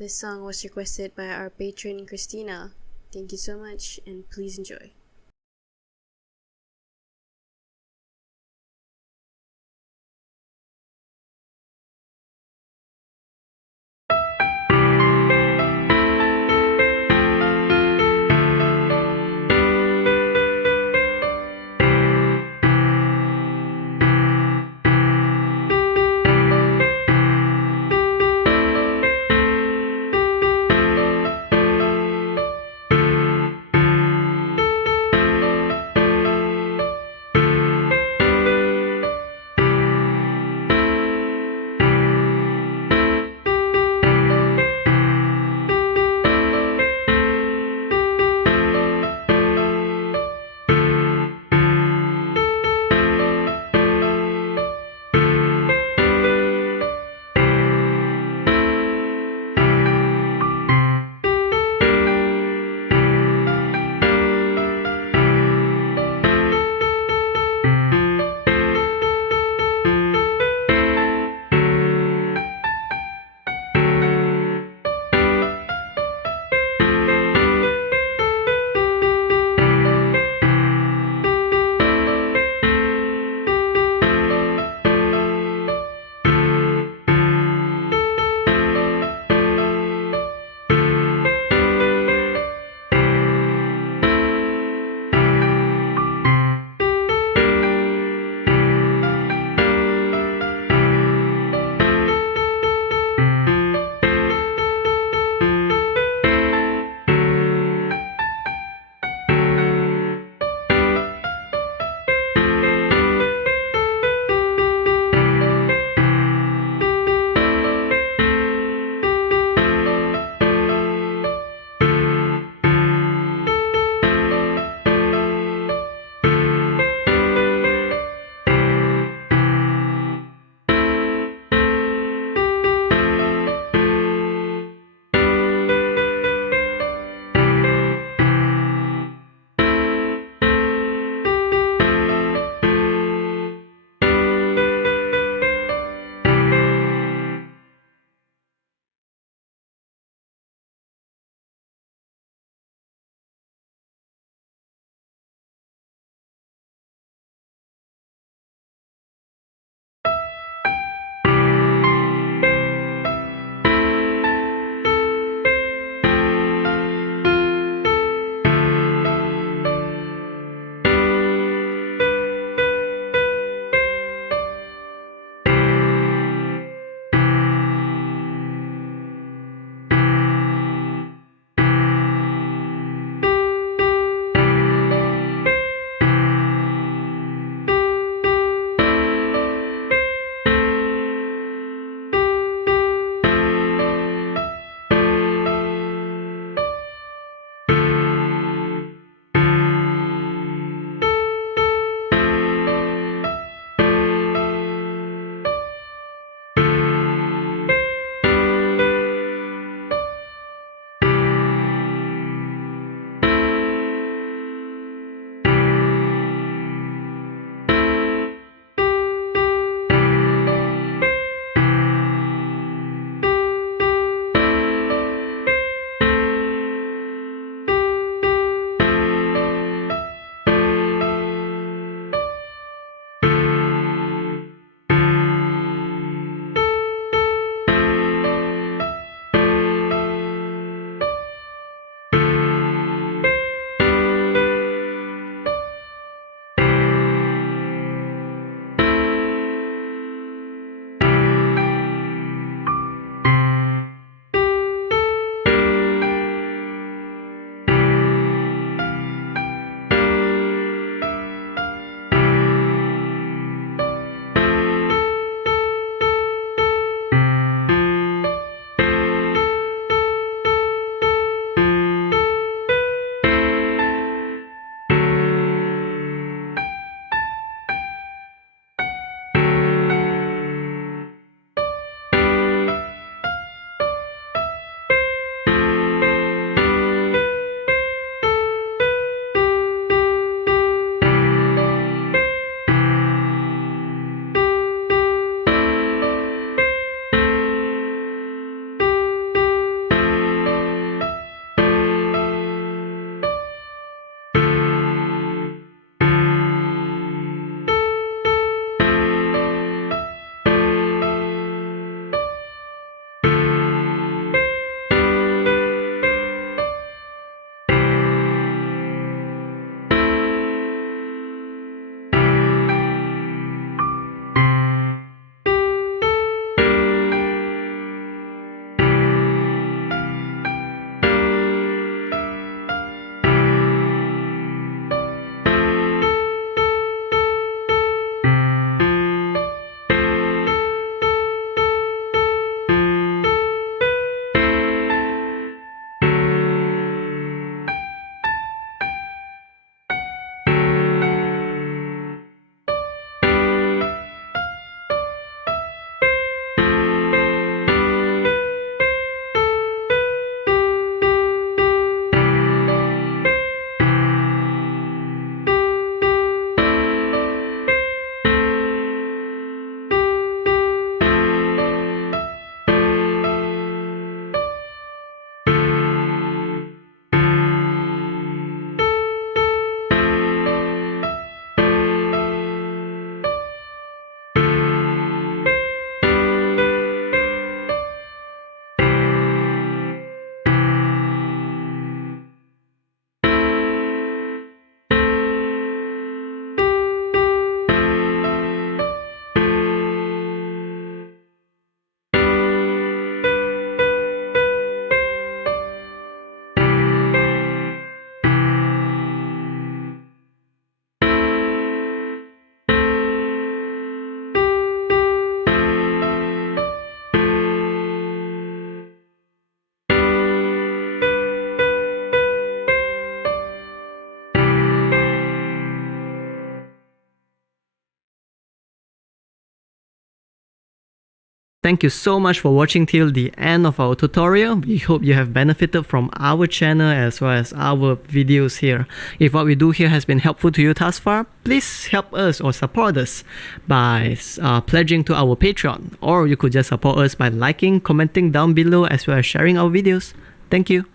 This song was requested by our patron Christina. Thank you so much and please enjoy. Thank you so much for watching till the end of our tutorial. We hope you have benefited from our channel as well as our videos here. If what we do here has been helpful to you thus far, please help us or support us by pledging to our Patreon, or you could just support us by liking, commenting down below as well as sharing our videos. Thank you.